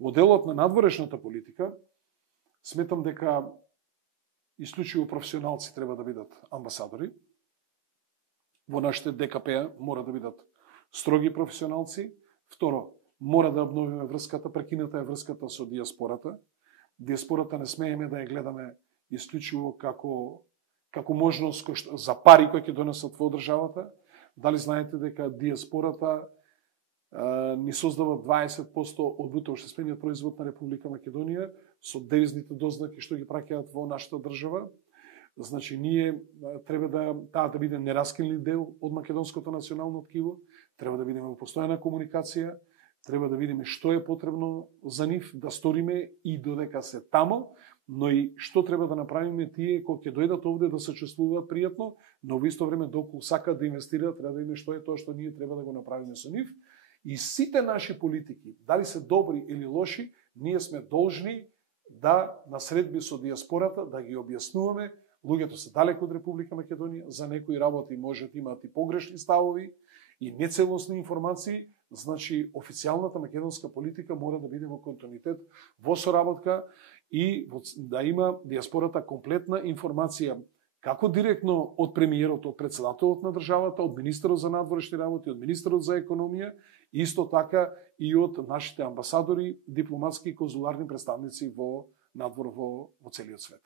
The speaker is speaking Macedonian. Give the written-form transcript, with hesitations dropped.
Во делот на надворешната политика, сметам дека исклучиво професионалци треба да бидат амбасадори. Во нашите ДКП мора да бидат строги професионалци. Второ, мора да обновиме врската, прекината е врската со диаспората. Диаспората не смееме да ја гледаме исклучиво како можност за пари кои ќе донесат во државата. Дали знаете дека диаспората ни создава 20% од брутно-штествениот производ на Република Македонија со девизните дознаки што ги праќаат во нашата држава. Значи, ние треба таа да биде нераскинлив дел од македонското национално ткиво, треба да бидеме во постојана комуникација, треба да видиме што е потребно за нив да сториме и додека се тамо, но и што треба да направиме тие кои ќе дојдат овде да се чувствуваат пријатно, но во исто време доколку сакаат да инвестираат, треба да видиме што е тоа што ние треба да го направиме со нив. И сите наши политики, дали се добри или лоши, ние сме должни да на средби со диаспората да ги објаснуваме. Луѓето се далеко од Република Македонија, за некои работи може да имаат и погрешни ставови и нецелосни информации, значи официјалната македонска политика мора да биде во континуитет, во соработка и да има диаспората комплетна информација како директно од премиерот, од председателот на државата, од министерот за надворешни работи, од министерот за економија, исто така и од нашите амбасадори, дипломатски и конзуларни представници во надвор во целиот свет.